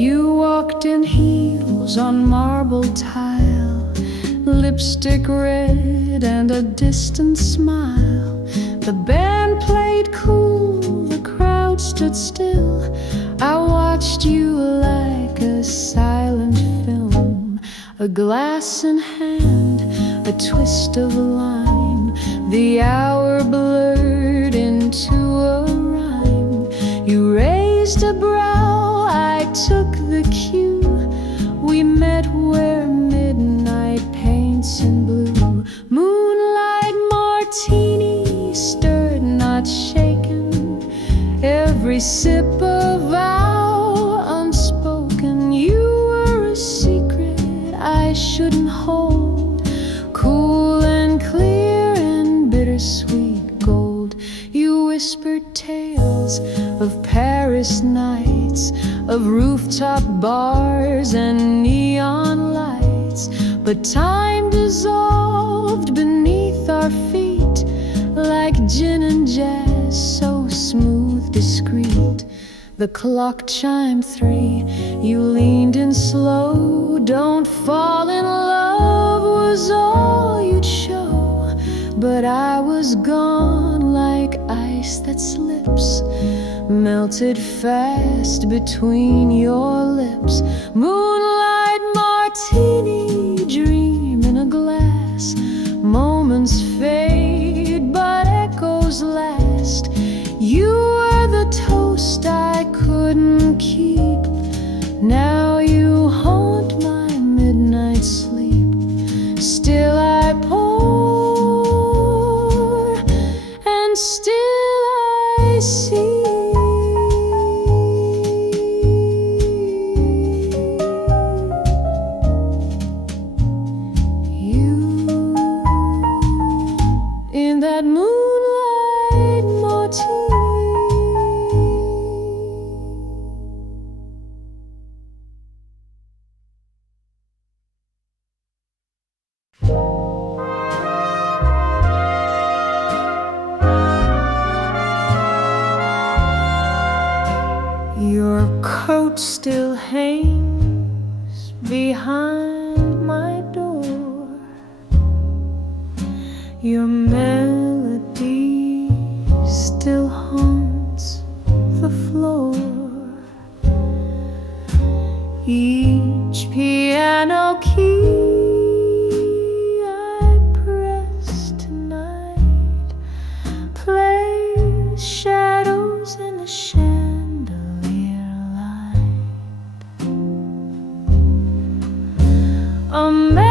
You walked in heels on marble tile, lipstick red and a distant smile. The band played cool, the crowd stood still. I watched you like a silent film, a glass in hand, a twist of line. The hour blurred into a rhyme. You raised a brow, I took the cue. We met where midnight paints in blue. Moonlight martini, stirred not shaken. Every sip a vow unspoken. You were a secret I shouldn't hold, cool and clear and bittersweet gold. You whispered tales of Paris nights, of rooftop bars and neon lights. But time dissolved beneath our feet, like gin and jazz, so smooth, discreet. The clock chimed 3, you leaned in slow. Don't fall in love was all you'd show. But I was gone like ice that slips, melted fast between your lips. Moonlight martini, dream in a glass. Moments fade, but echoes last. You were the toast I couldn't keep. Now you haunt my midnight sleep. Still I pour, and still I see. In that moonlight martini. Your coat still hangs behind my door. Your melody still haunts the floor. Each piano key I press tonight plays shadows in the chandelier light. A melody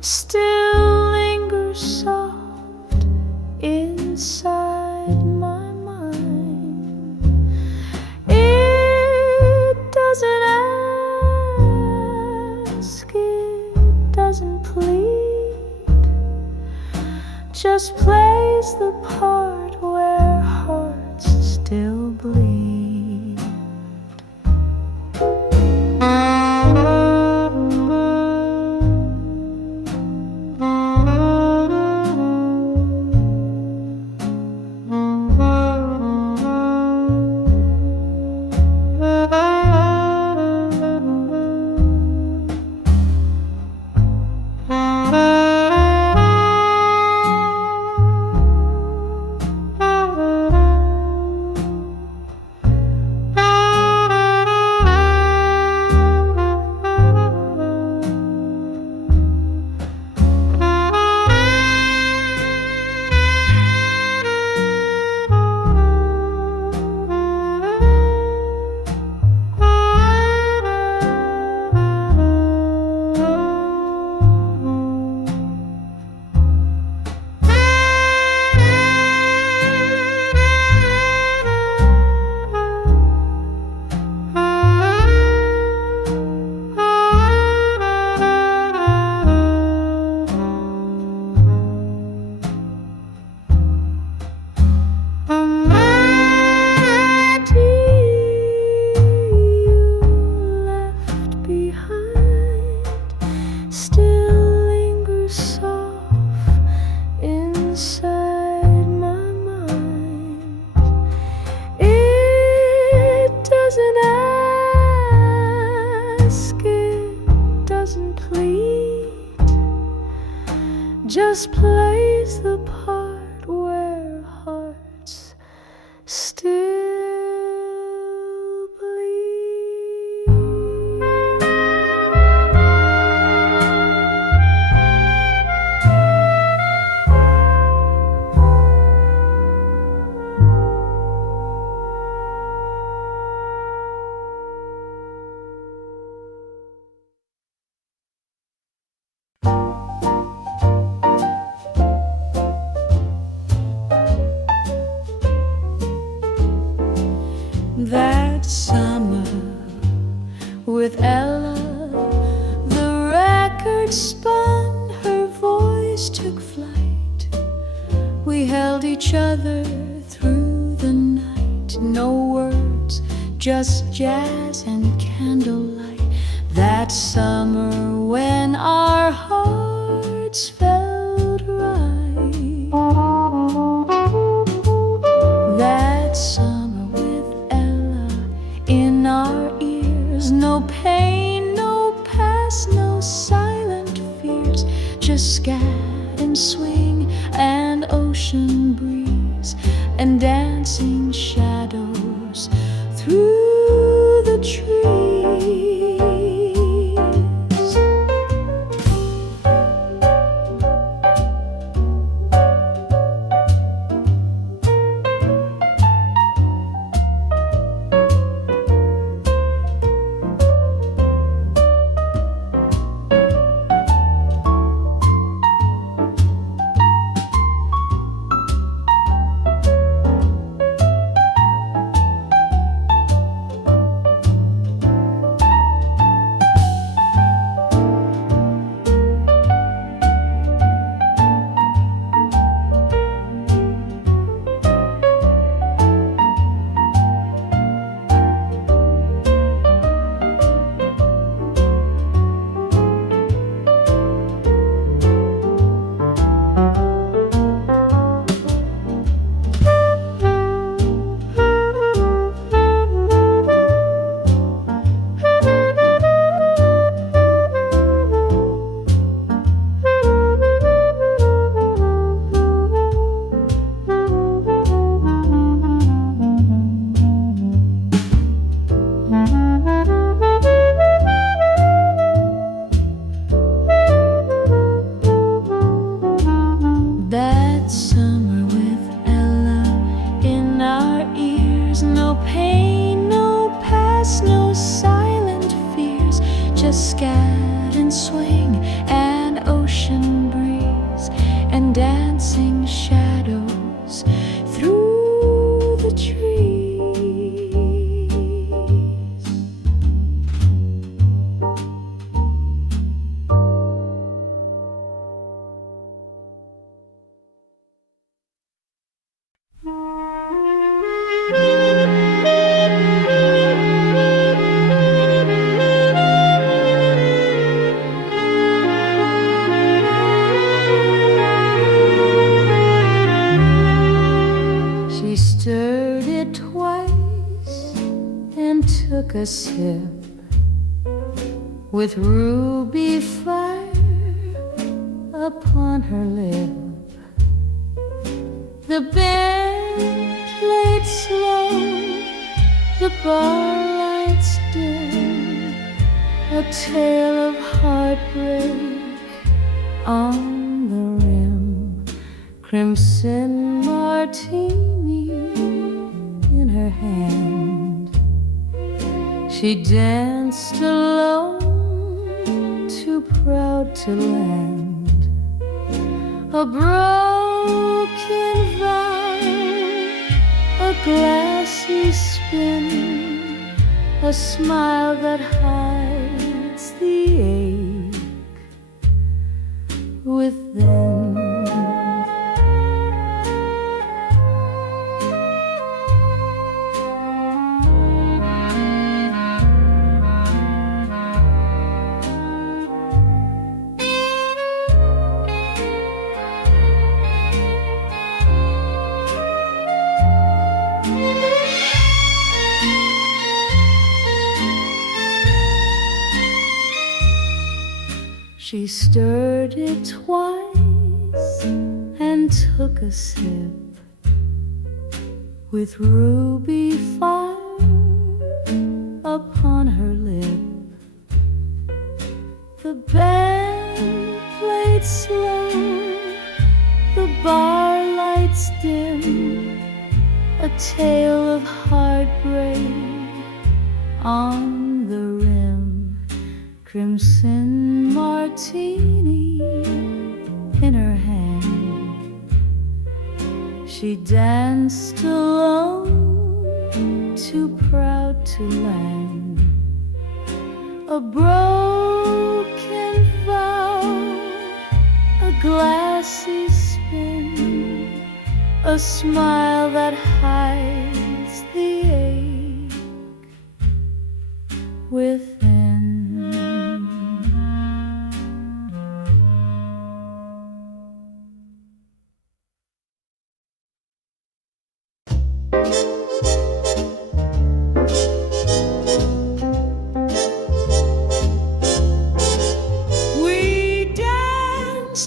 still lingers soft inside my mind. It doesn't ask, it doesn't plead, just plays the part where hearts still bleed. just plays the part where hearts still bleed. That summer with Ella, the record spun, her voice took flight. We held each other through the night, no words, just jazz and candlelight. That summer when our hearts felt right. That summer with Ella in our ears, no pain, no past, no silent fears, just scat and swing and ocean breeze and dancing shadows through the trees. That summer with Ella in our ears, no pain, no past, no silent fears, just scat and swing and ocean breeze and dancing shadows through the trees. She stirred it twice and took a sip with ruby fire upon her lip. The band played slow, the bar lights dim, a tale of heartbreak on the rim. Crimson martini in her hand, she danced alone, too proud to land. A broken vow, a glassy spin, a smile that hides the ache within. She stirred it twice then took a sip with ruby fire upon her lip. The band played slow, the bar lights dim, a tale of heartbreak on the rim. Crimson martini in her hand, she danced alone, too proud to land. A broken vow, a glassy spin, a smile that hides the ache within.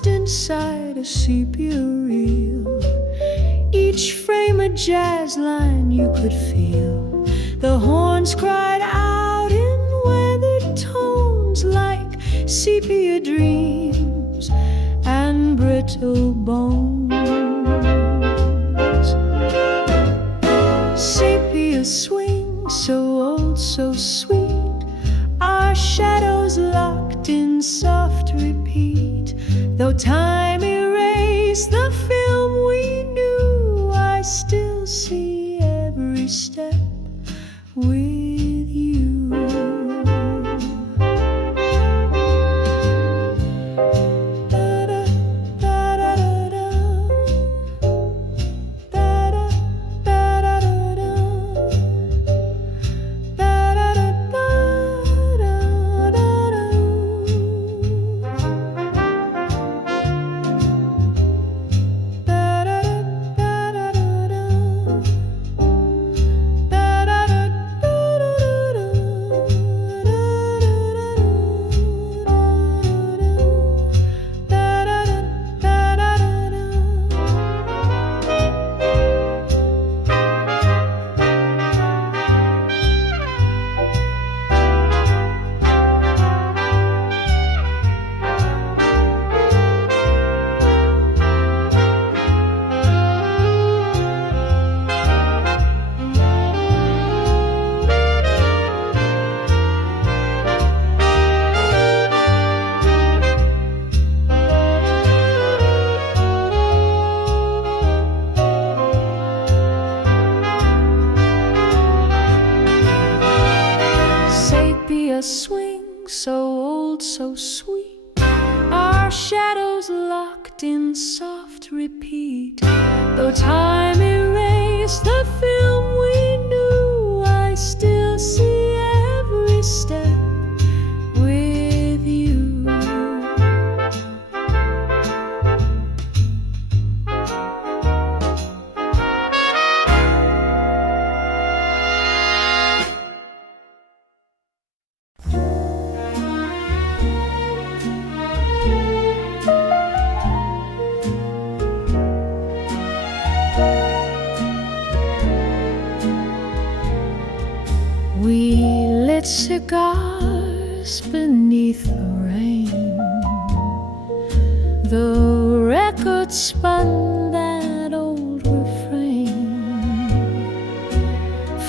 Inside a sepia reel, each frame a jazz line you could feel. The horns cried out in weathered tones like sepia dreams and brittle bones. Sepia swings so old, so sweet, our shadows locked in soft repeat. Though time erased the film we knew, I still see every step with you. Swing so old, so sweet, our shadows locked in soft repeat. Though time erased the film we knew, I still see every step with you. We lit cigars beneath the rain. The record spun that old refrain.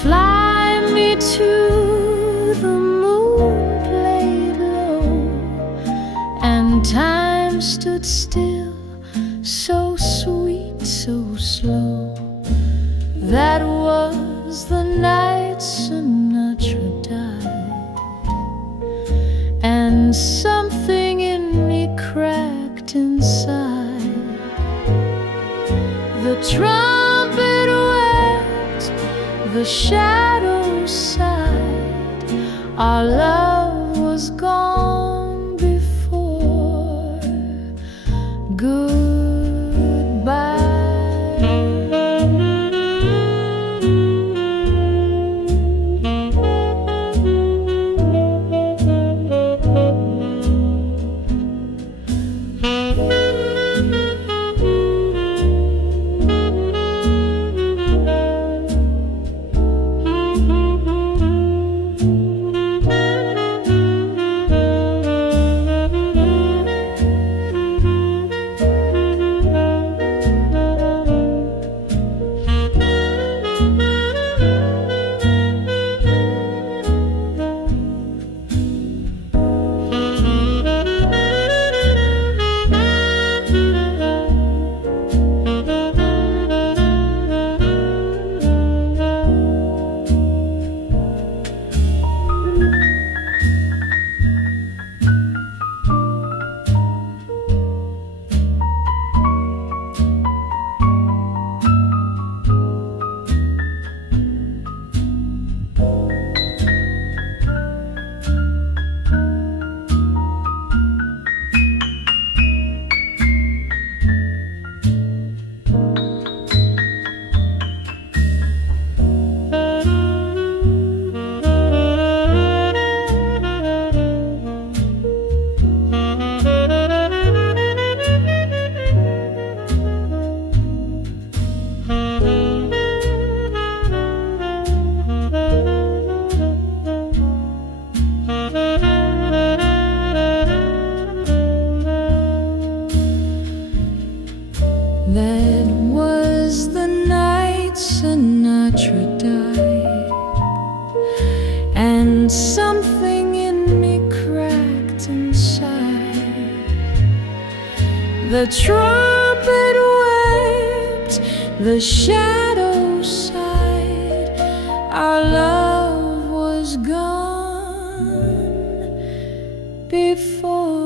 Fly me to the moon played low, and time stood still, so sweet, so slow. That was the night Sinatra died, and something in me cracked inside. The trumpet wept, the shadows sighed. Our love was gone before goodbye. That was the night Sinatra died, and something in me cracked inside. The trumpet wept, the shadow sighed. Our love was gone before.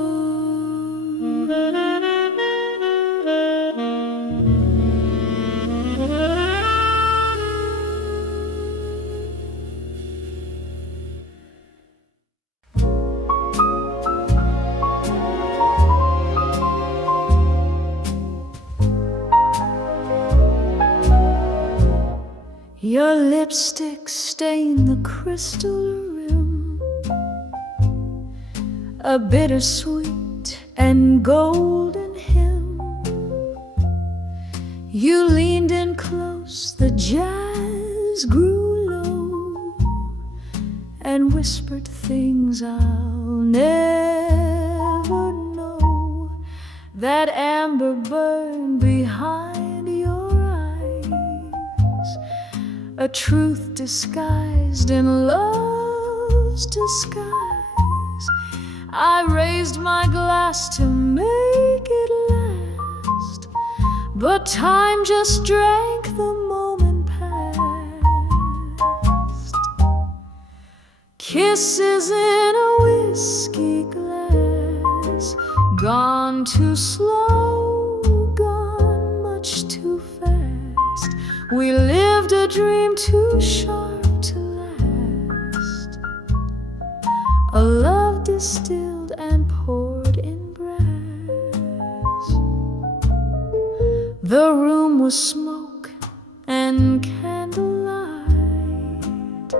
Your lipstick stained the crystal rim, a bittersweet and golden hymn. You leaned in close, the jazz grew low, and whispered things I'll never know. That amber burned behind your eyes, a truth disguised in love's disguise. I raised my glass to make it last, but time just drank the moment past. Kisses in a whiskey glass, gone too slow, gone much too fast. We lived a dream too sharp to last, a love distilled and poured in brass. The room was smoke and candlelight,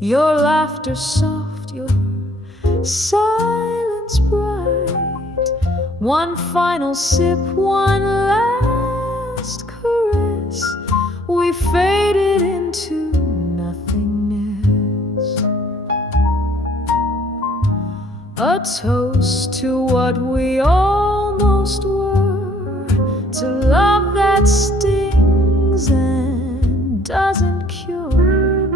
your laughter soft, your silence bright. One final sip, one last caress, we faded into nothingness. A toast to what we almost were, to love that stings and doesn't cure.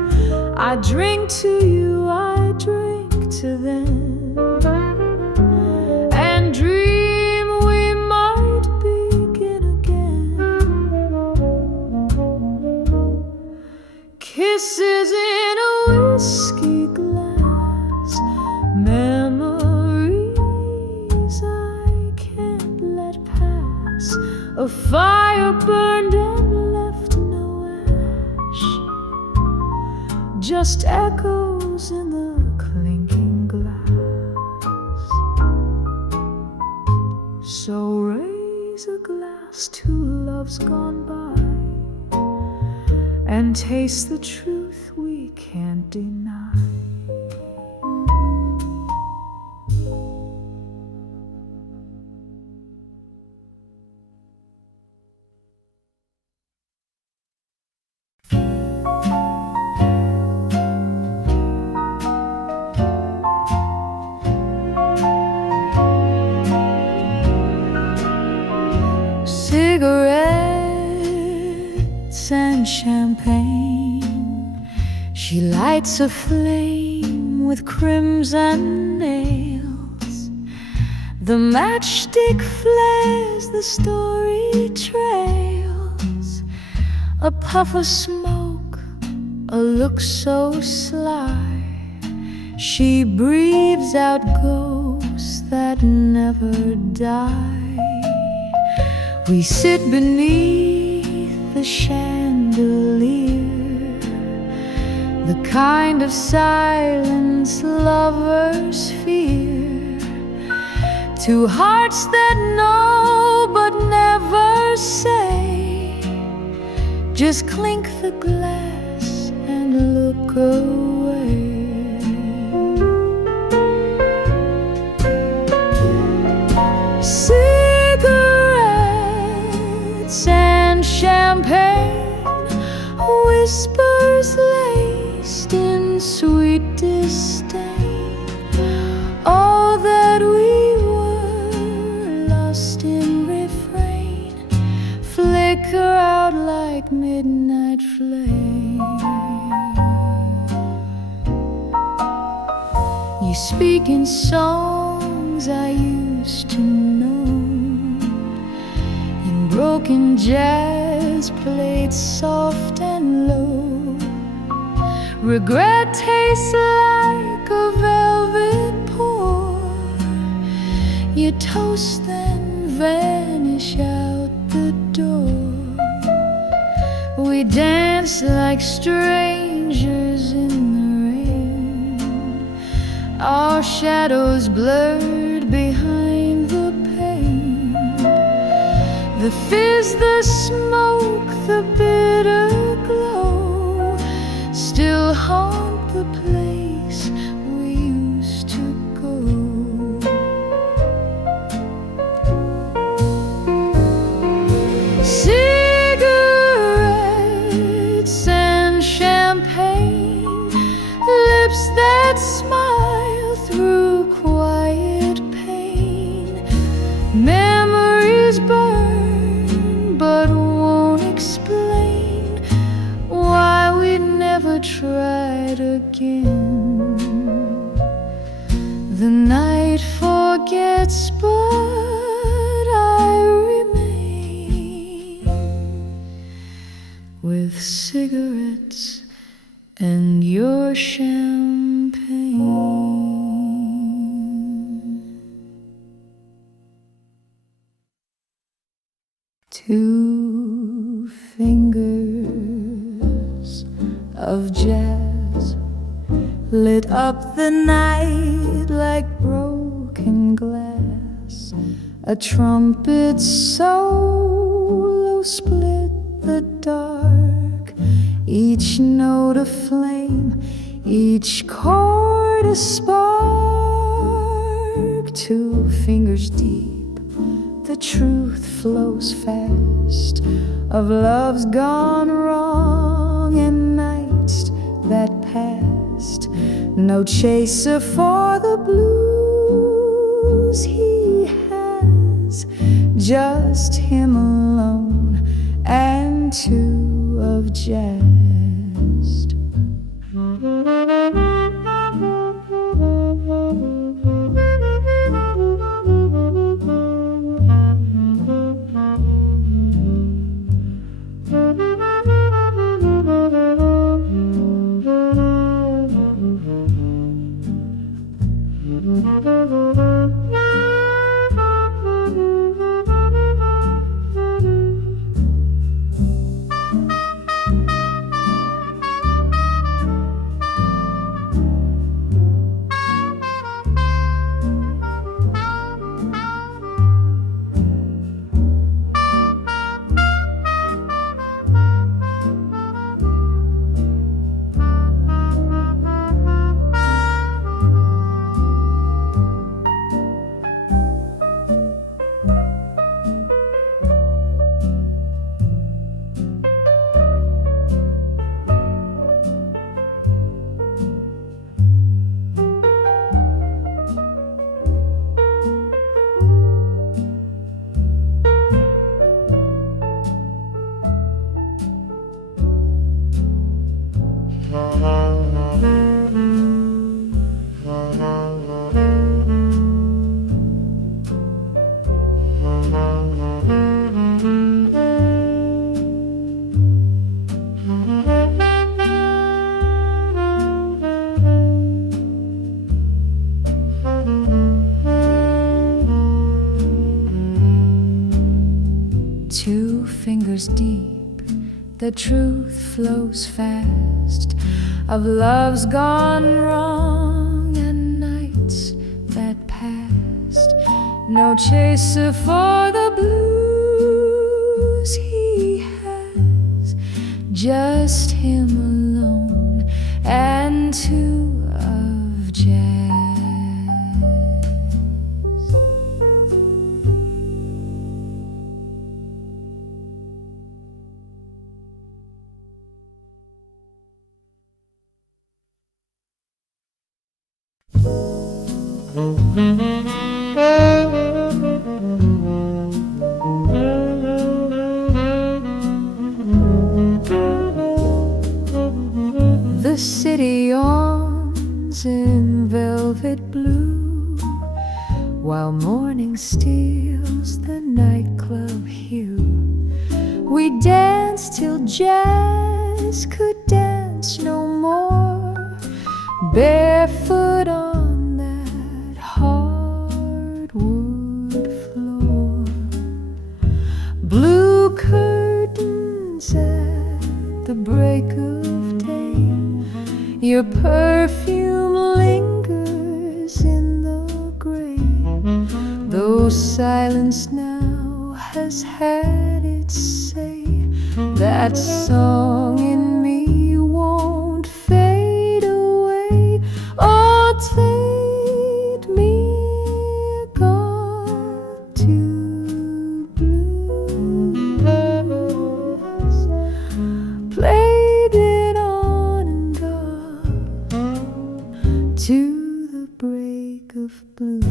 I drink to you, I drink to them, and dream we might begin again. Kisses in a whiskey glass, memories I can't let pass. A fire burned and left no ash, just echoes in the clinking glass. So raise a glass to love's gone by, and taste the truth we can't deny. Cigarettes and champagne, she lights a flame with crimson nails. The matchstick flares, the story trails. A puff of smoke, a look so sly. She breathes out ghosts that never die. We sit beneath the chandelier, the kind of silence lovers fear. Two hearts that know but never say, just clink the glass and look away. Cigarettes and champagne, whispers laced in sweet disdain. All that we were, lost in refrain. like midnight flame. You speak in songs I used to know, in broken jazz played soft and low. Regret tastes like a velvet pour. You toast then vanish out the door. We dance like strangers in the rain, our shadows blurred behind the pain. The fizz, the smoke, the bitter glow still haunt the place we used to go. Cigarettes and champagne, lips that smile through quiet pain. Memories burn but won't explain why we never tried again. The night forgets, but I remain with cigarettes and your champagne. Two fingers of jazz lit up the night like broken glass. A trumpet solo split the dark, each note a flame, each chord a spark. Two fingers deep, the truth flows fast, of loves gone wrong and nights that passed. No chaser for the blues he has, just him alone and two of jazz. Two fingers deep, the truth flows fast, of loves gone wrong and nights that passed. No chaser for the blues he has, just him alone and two of jazz. lips in velvet blue, while morning steals the nightclub hue. We danced till jazz could dance no more, barefoot on that hardwood floor. Blue curtains at the break of day, your perfume lingers in the gray. Though silence now has had its say, that song in me won't fade away. Oh, take me, gone to blues. Played it on and gone to the break of blue.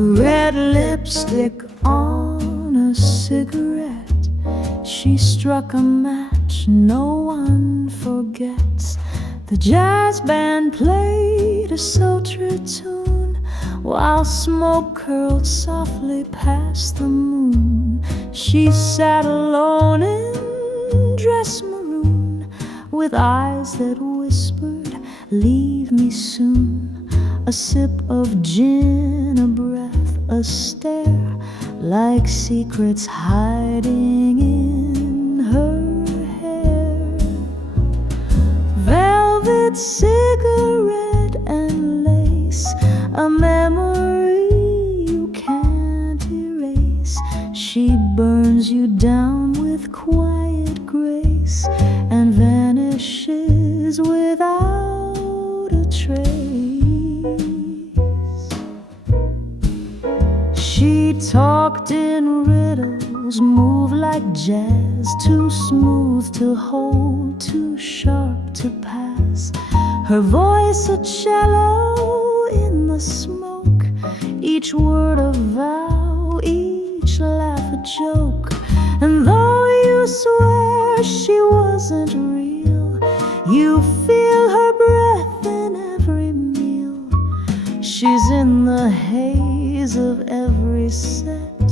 Red lipstick on a cigarette, she struck a match no one forgets. The jazz band played a sultry tune, while smoke curled softly past the moon. She sat alone in dress maroon, with eyes that whispered, "Leave me soon." A sip of gin, a breath, a stare, like secrets hiding in her hair. Velvet cigarette and lace, a memory you can't erase. She burns you down with quiet grace and vanishes without a trace. She talked in riddles, moved like jazz, too smooth to hold, too sharp to pass. Her voice a cello in the smoke, each word a vow, each laugh a joke. And though you swear she wasn't real, you feel her breath in every meal. She's in the haze of every set,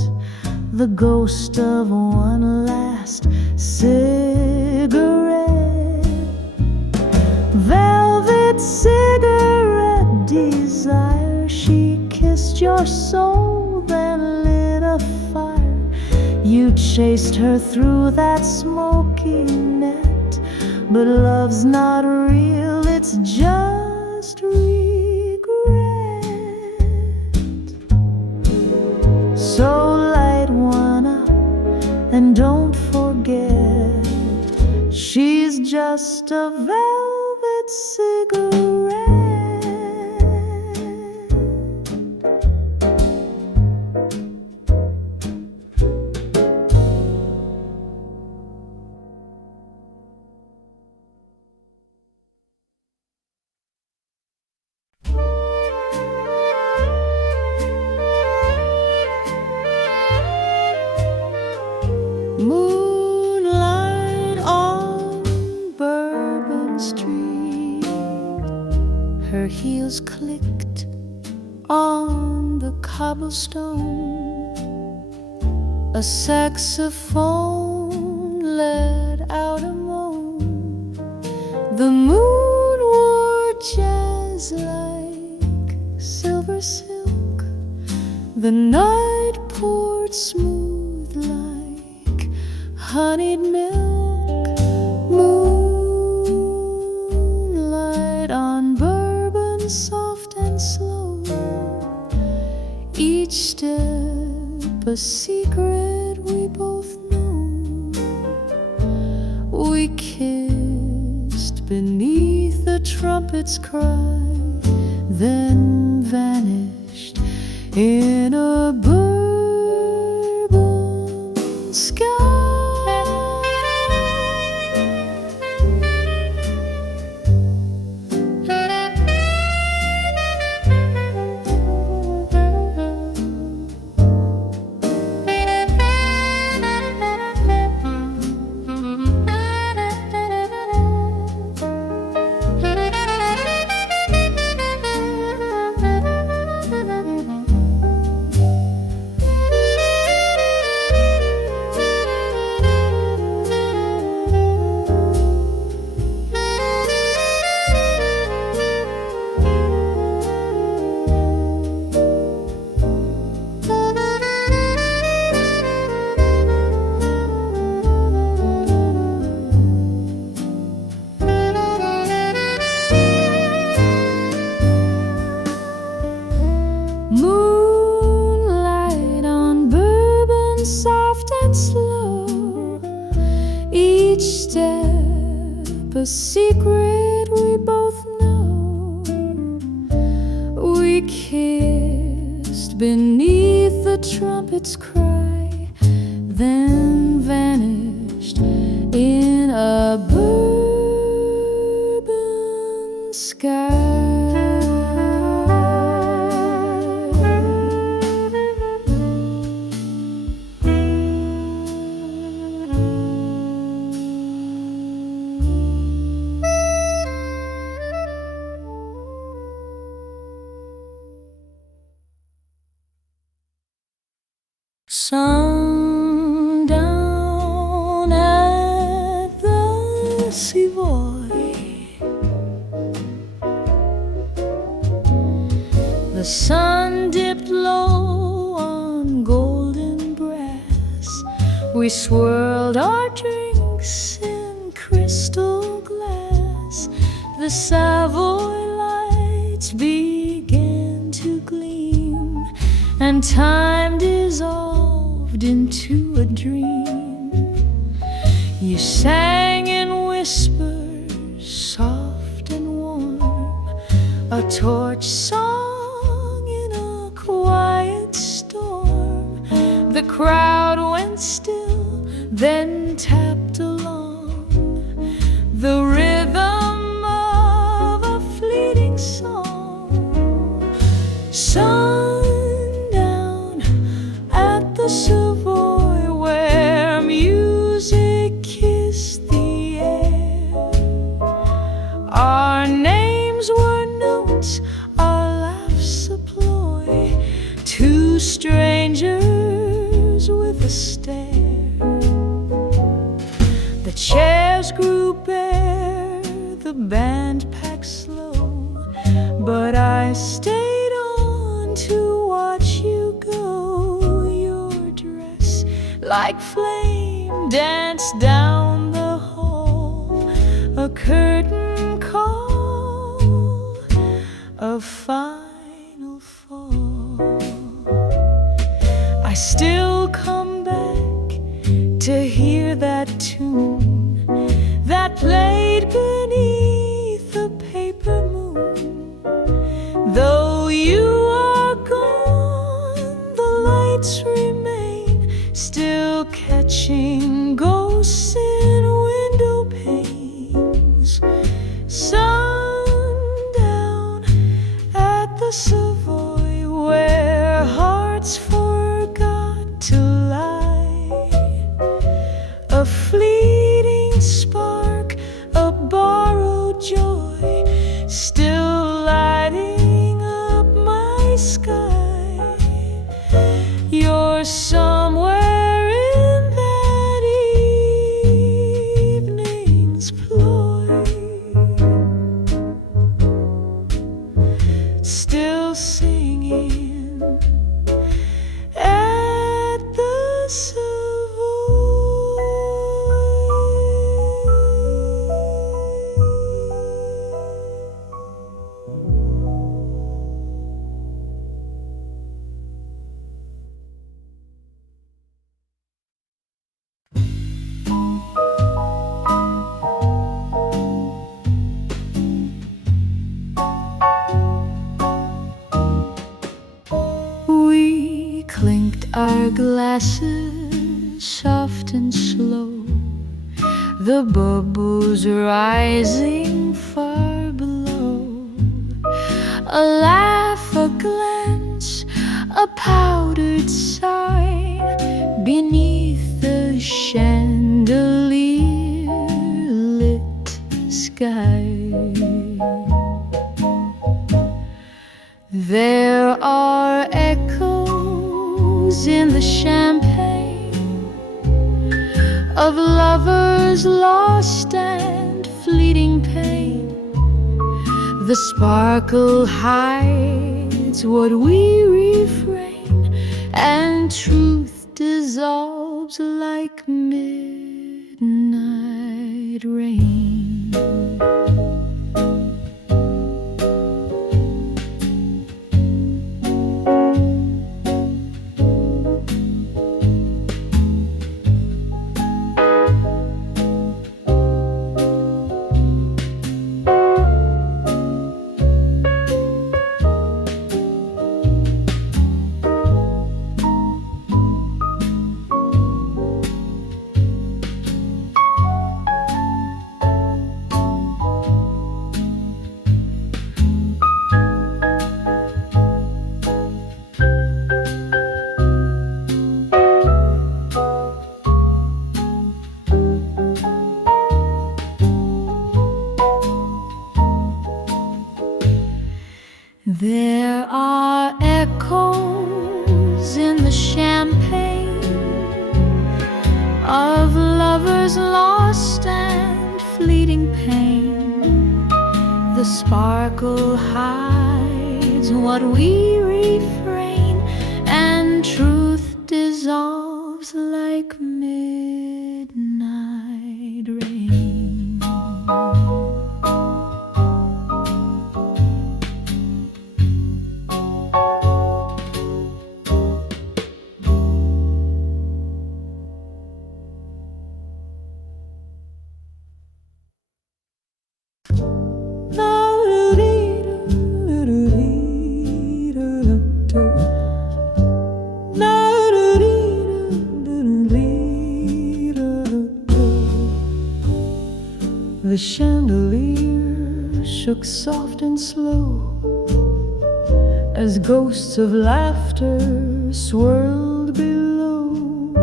the ghost of one last cigarette. Velvet cigarette desire, she kissed your soul, then lit a fire. You chased her through that smoky net, but love's not real, it's just And don't forget, she's just a velvet cigarette. Moonlight on Bourbon Street, her heels clicked on the cobblestone. A saxophone let out a moan. The moon wore jazz like silver silk. The night poured smooth like honeyed milk. Moonlight on Bourbon, soft and slow. Each step a secret we both know. We kissed beneath the trumpet's cry, then vanished in a bourbon sky. Moonlight on Bourbon, soft and slow. Each step a secret we both know. We kissed beneath the trumpet's cry, then vanished in a bourbon sky. Sundown at the Savoy. The sun dipped low on golden brass. We swirled our drinks in crystal glass. The Savoy lights began to gleam, and time dissolved into a dream. You sang in whispers, soft and warm, a torch song in a quiet storm. The crowd went still, then tapped along, the rhythm of a fleeting song. Sundown at the Savoy, where music kissed the air. Our names were notes, our laughs a ploy, two strangers with a stare. The chairs grew bare, the band packed slow, but I stayed on to watch you go. Your dress, like flame, danced down the hall, a curtain call, a final fall. I still come back to hear that tune that played beneath the paper moon. Though you are gone, the lights remain, still catching ghosts in window panes. Sundown at the Savoy, where hearts forgot to lie. A fleeting spark, a borrowed joy, still lighting up my sky. You're somewhere in that evening's ploy, still singing at the We clinked our glasses soft and slow, the bubbles rising far below. A laugh, a glance, a powdered sigh beneath the chandelier-lit sky. There are echoes in the champagne of lovers lost and fleeting pain. The sparkle hides what we refrain, and truth dissolves like midnight rain. There are echoes in the champagne of lovers lost and fleeting pain. The sparkle hides what we refrain, and truth dissolves like midnight rain. The chandelier shook soft and slow as ghosts of laughter swirled below.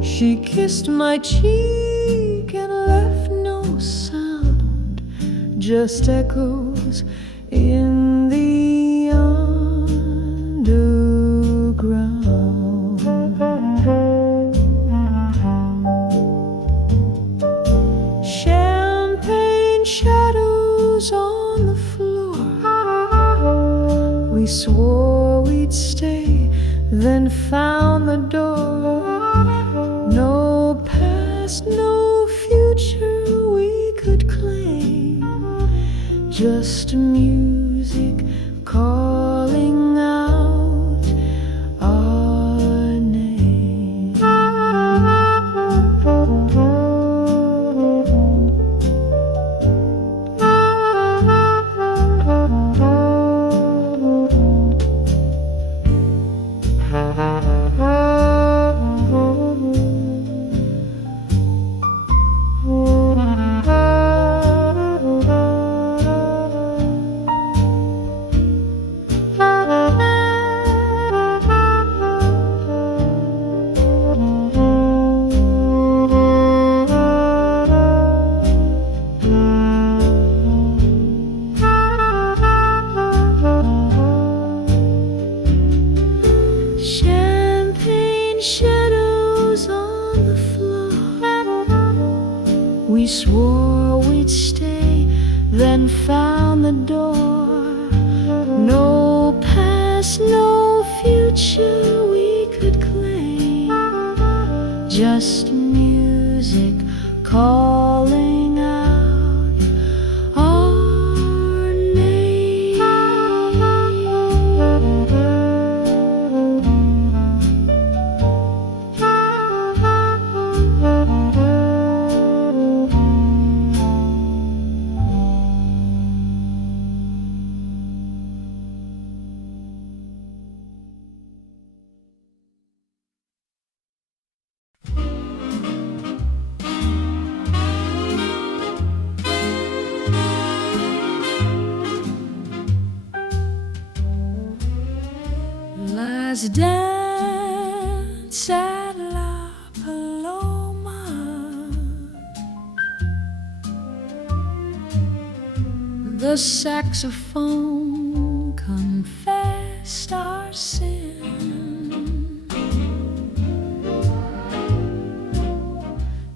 She kissed my cheek and left no sound, just echoes in the underground. Shadows on the floor. We swore we'd stay, then found the door. No past, no future we could claim, just music calling out our name. We swore we'd stay, then found the door. No past, no future we could claim, just music calling out our name. Last dance at La Paloma, the saxophone confessed our sin.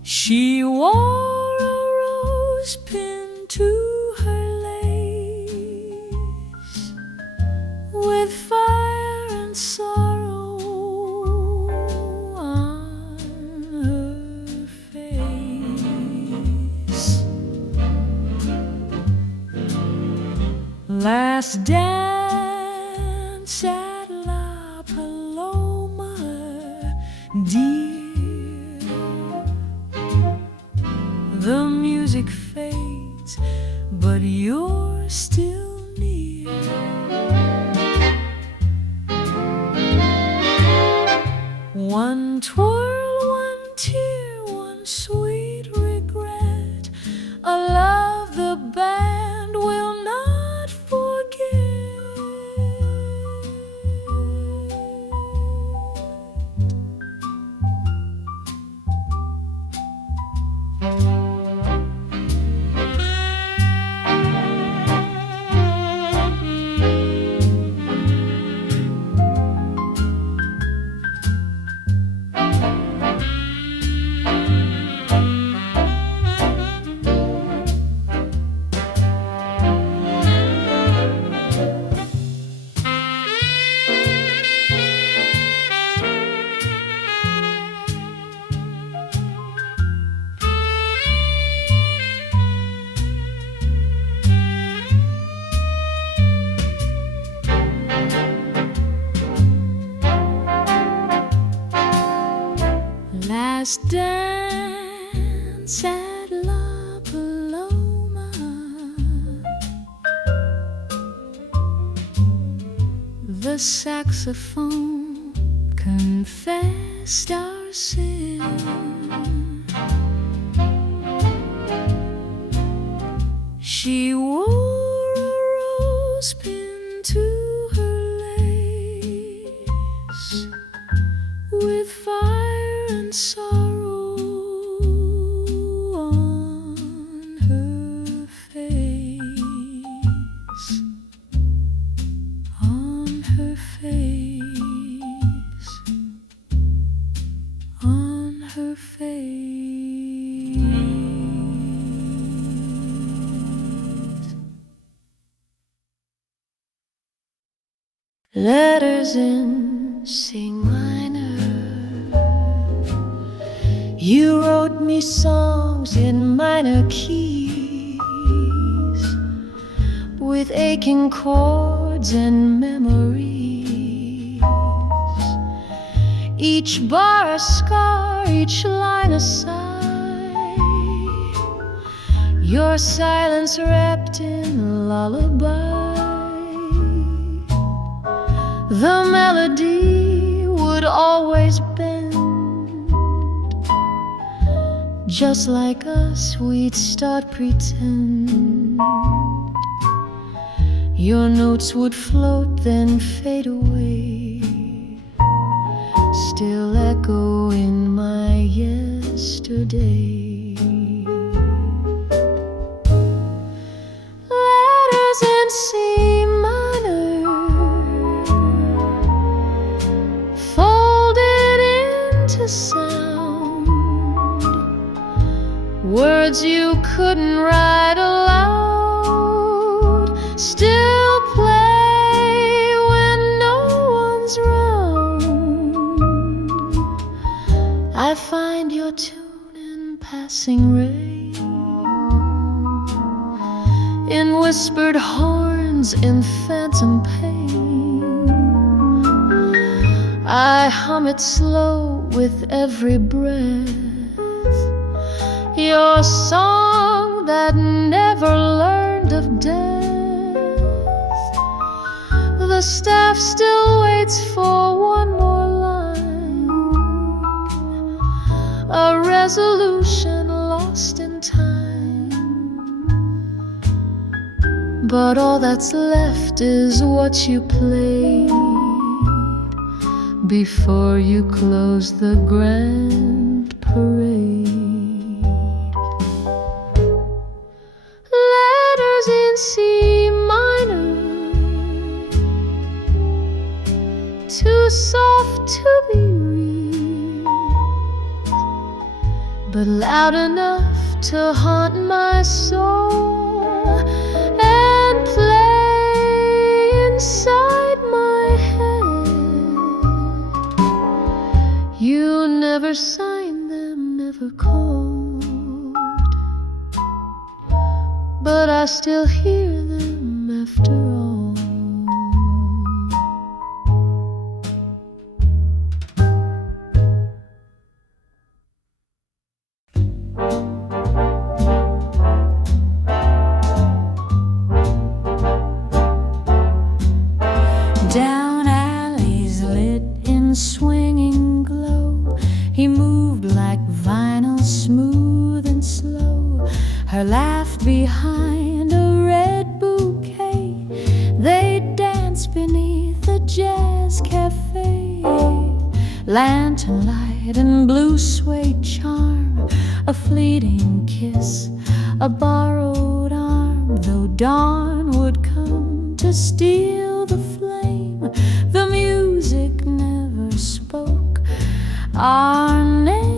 She wore a rose pin to her lace, with fire and sorrow on her face. Last dance at La Paloma, dear. The music fades, but you're still near. One twirl, one tear, one sweet regret, a love the band will not forget. Last dance at La Paloma, the saxophone confessed our sin. She wore a rose pin to her lace, with fire and sorrow on her face, on her face, on her face. Letters in C minor. You wrote me songs in minor keys, with aching chords and memories. Each bar a scar, each line a sigh. Your silence wrapped in lullaby. The melody would always bend. Just like us, we'd start pretend. Your notes would float, then fade away, still echo in my yesterday. Letters in C minor, folded into sound. Words words you couldn't write aloud still play when no one's round. I find your tune in passing rain, in whispered horns, in phantom pain. I hum it slow with every breath, your song that never learned of death. The staff still waits for one more line, a resolution lost in time. But all that's left is what you played before you close the grand parade. Letters in C minor, too soft to be read, but loud enough to haunt my soul and play inside my head. You never signed them, never called, but I still hear them after all. Down alleys lit in swinging glow, he moved like vinyl, smooth and slow. Her laugh behind a red bouquet, they danced beneath a jazz cafe. Lantern light and blue suede charm, a fleeting kiss, a borrowed arm. Though dawn would come to steal the flame, the music never spoke our name.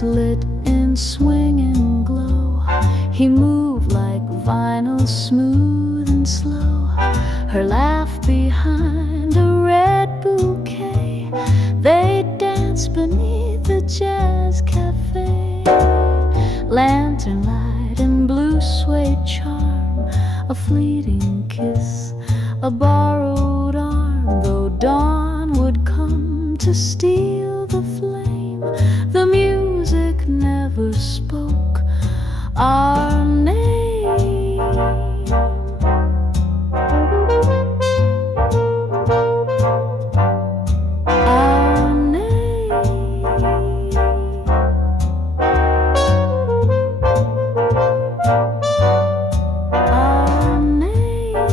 Lit in swinging glow, he moved like vinyl, smooth and slow. Her laugh behind a red bouquet, they danced beneath the jazz cafe. Lantern light and blue suede charm, a fleeting kiss, a borrowed arm. Though dawn would come to steal the flame, the music never spoke our name. Our name. Our name.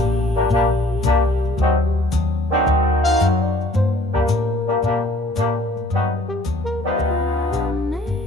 Our name.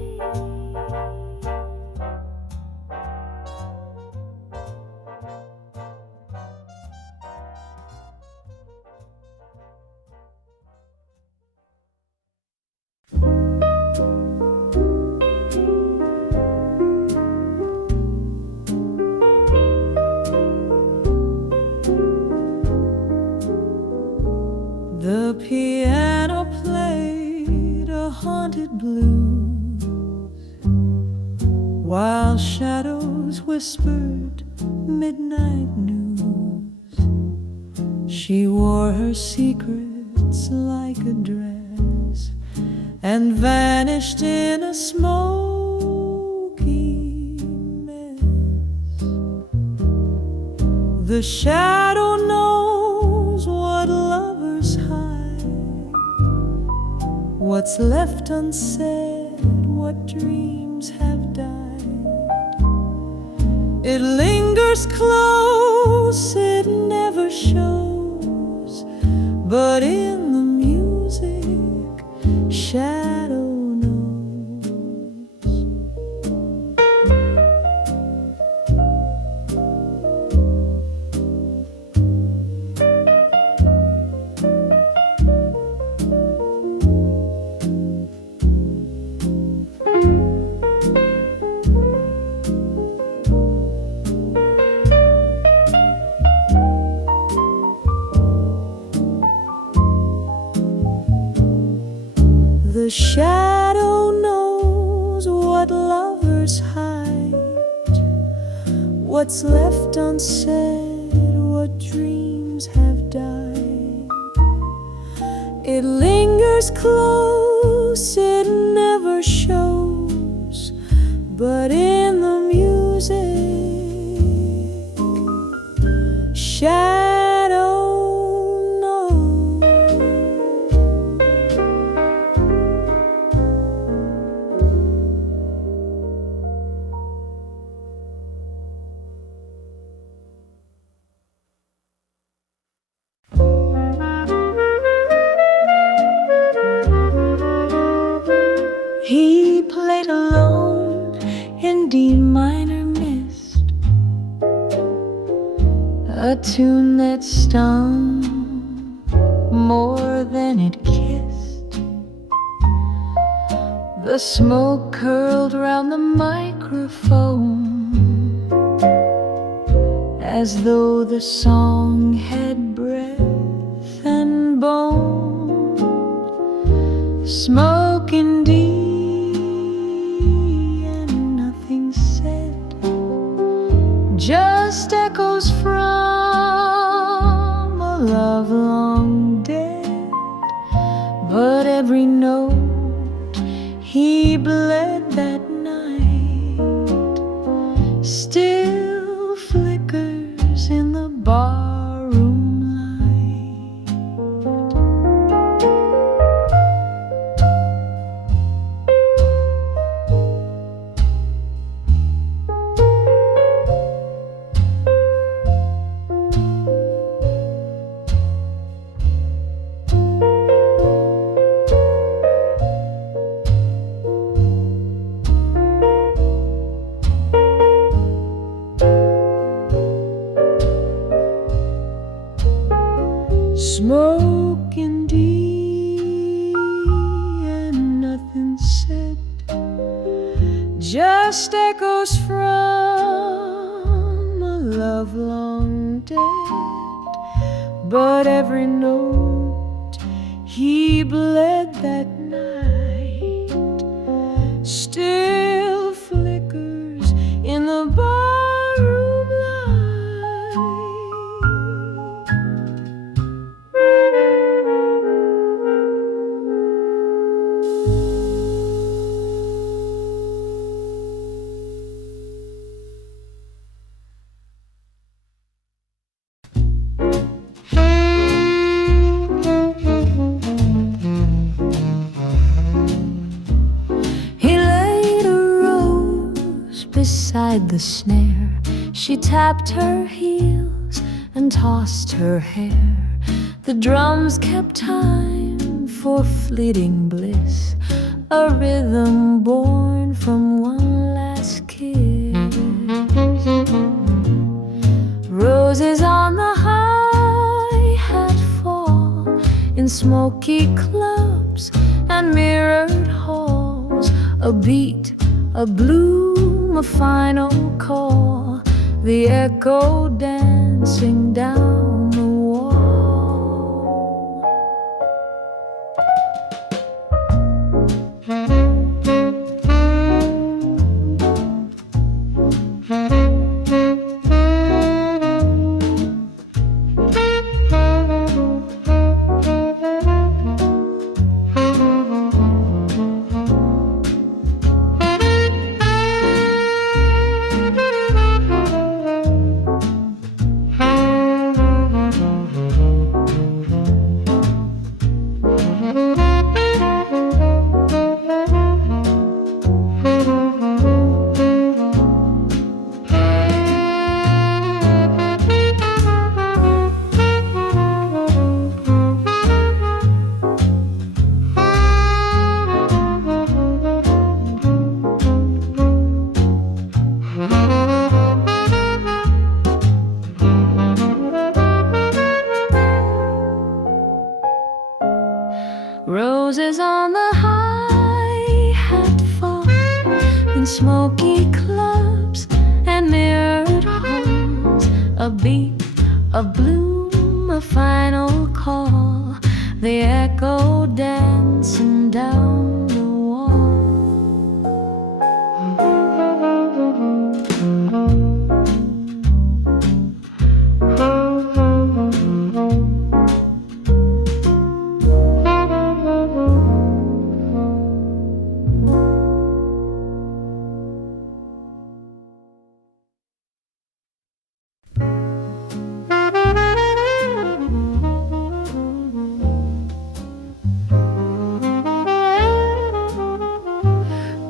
whispered midnight news. She wore her secrets like a dress and vanished in a smoky mist. The shadow knows what lovers hide, what's left unsaid, what dreams have died. It lingers close, it never shows, but in the music, shadow knows. The shadow knows what lovers hide, what's left unsaid, what dreams have died. It lingers close, it never shows, but in the music, shadow knows. He played alone in D minor mist, a tune that stung more than it kissed. The smoke curled round the microphone, as though the song had breath and bone. Smoke indeed, just echoes from a love long dead, but every note he bled that night still flickers in the barroom light. Smoke indeed, and nothing said, just echoes from a love long dead, but every note he bled that night still flickers in the barroom light. Beside the snare, she tapped her heels and tossed her hair. The drums kept time for fleeting bliss, a rhythm born from one last kiss. Roses on the hi-hat fall in smoky clubs and mirrored halls. A beat, a bloom, a final call, the echo dancing down the wall. a beat, a bloom, a final call, the echo dancing down the wall.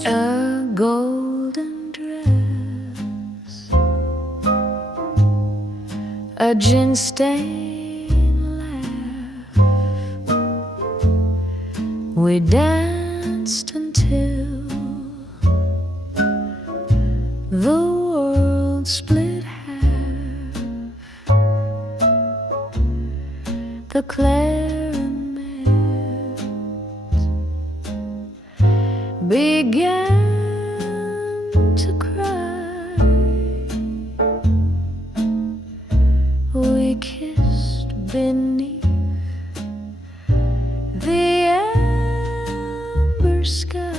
A golden dress, a gin-stained laugh. We danced until the world split half. The clarinet began to cry. We kissed beneath the amber sky.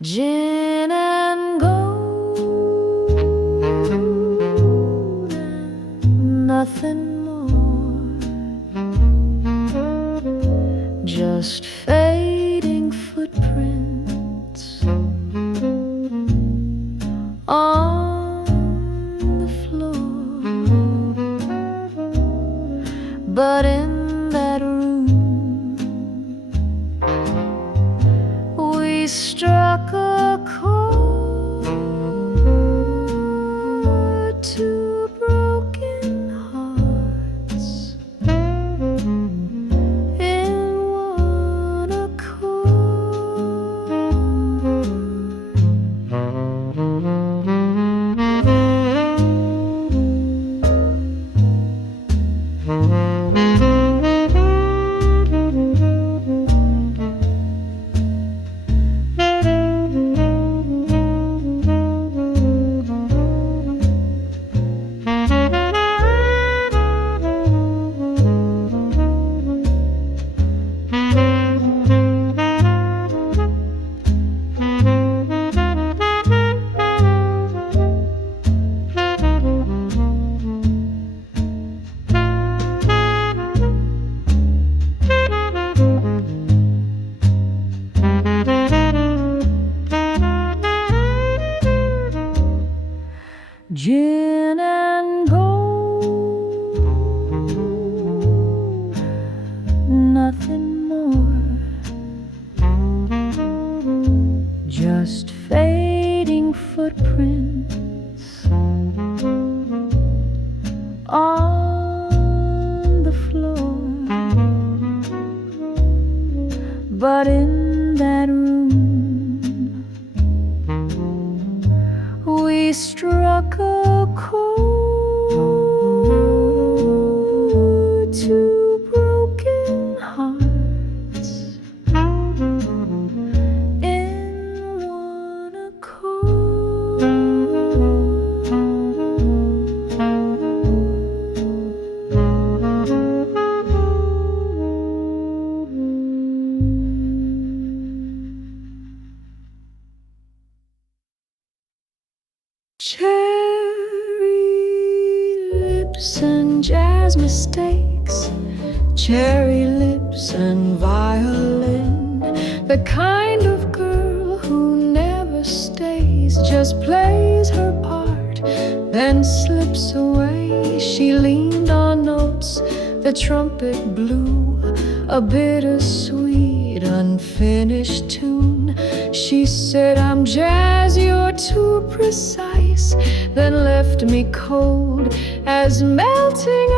Gin and gold and nothing more, just fading footprints on the floor. But in that room we struck a chord to broken hearts in one accord. Gin and gold, nothing more, just fading footprints on the floor. But in that room we struck a chord to broken hearts in one accord. Cherry lips and jazz mistakes, cherry lips and violin, the kind of girl who never stays, just plays her part, then slips away. She leaned on notes the trumpet blew, a bittersweet, unfinished tune. She said, "I'm jazz, you're too precise," then left me cold as melting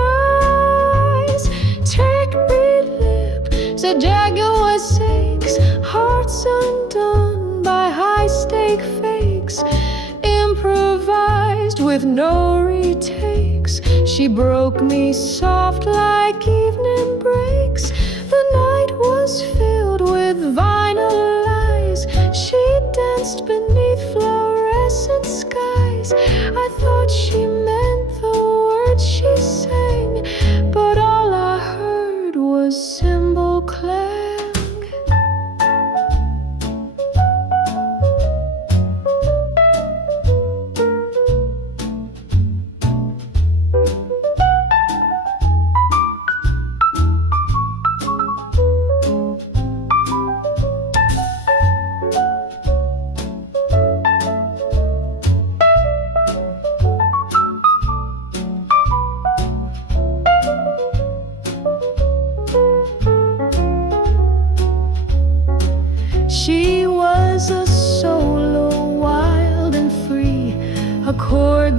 ice. Take me lips, a jaguar sakes, hearts undone by high-stake fakes, improvised with no retakes. She broke me soft like evening breaks. The night was filled with vinyl lies. She danced beneath fluorescent skies.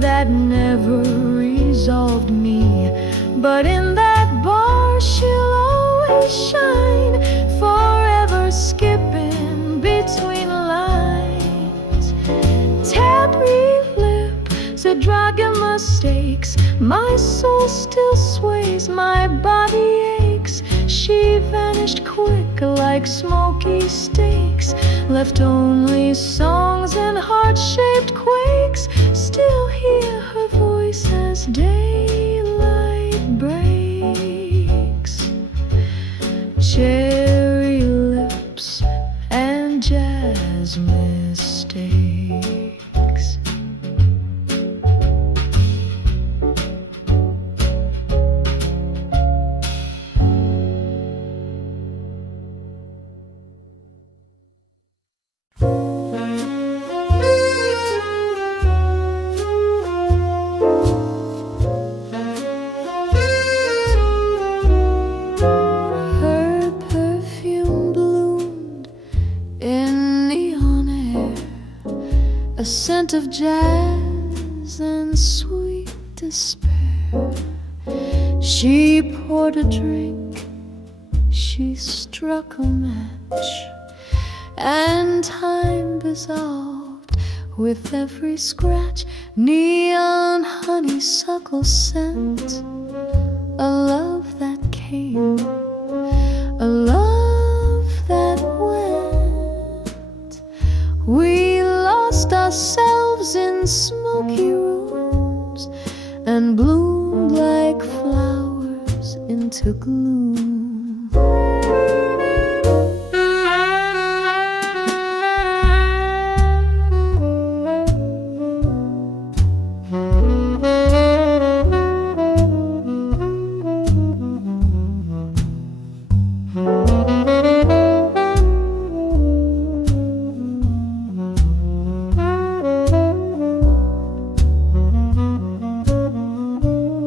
that never resolved me. But in that bar she'll always shine, forever skipping between lines. Tabby lips, a dragon mistakes, my soul still sways, my body aches. She vanished quick like smoky steaks, left only songs and heart-shaped quakes. Still hear her voice as daylight breaks. Cherry lips and jazz mistakes. A scent of jazz and sweet despair. She poured a drink, she struck a match, and time dissolved with every scratch. Neon honeysuckle scent, a love that came, a love that went. We lost ourselves in smoky rooms and bloomed like flowers into gloom.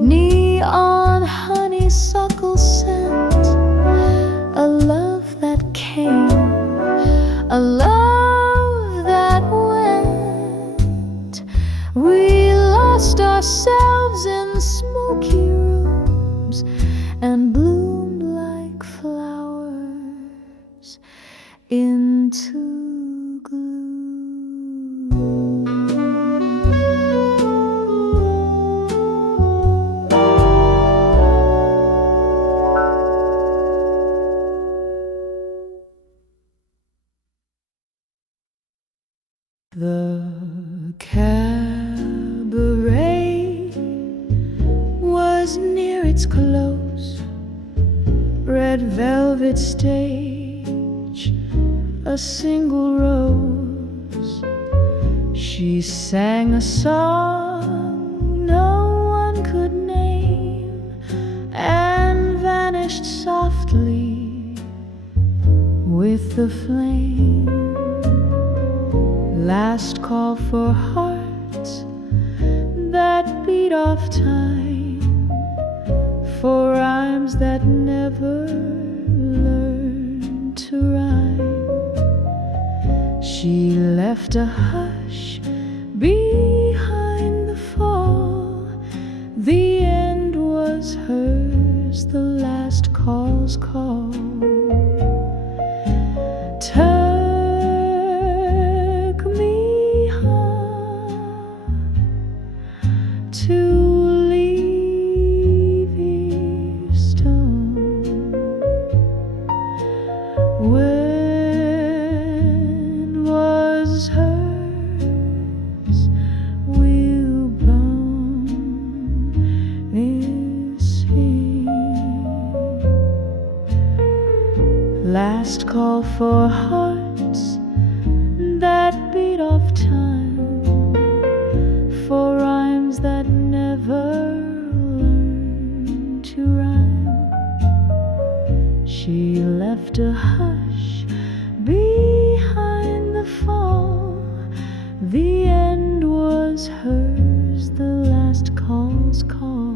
Neon honeysuckle scent, a love that came, a love that went. We lost ourselves in smoky rooms and bloomed like flowers into gloom. The cabaret was near its close, red velvet stage, a single rose. She sang a song no one could name and vanished softly with the flame. Last call for hearts that beat off time, for rhymes that never learned to rhyme. She left a hush behind the fall. The end was hers, the last call's call. When was hers will promise him. Last call for hearts that beat off time, for rhymes that never learned to rhyme. She left a hush behind the fall. The end was hers, the last call's call.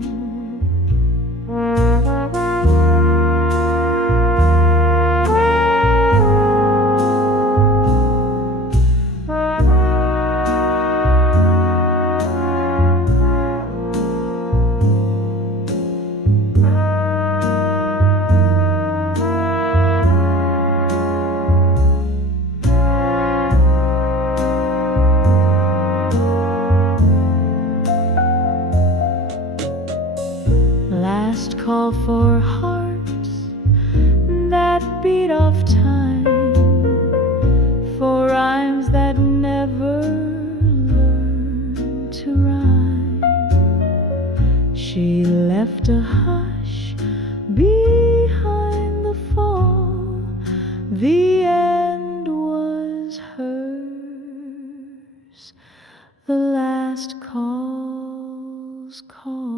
for hearts that beat off time, for rhymes that never learned to rhyme. She left a hush behind the fall. The end was hers. The last call's call.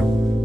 you.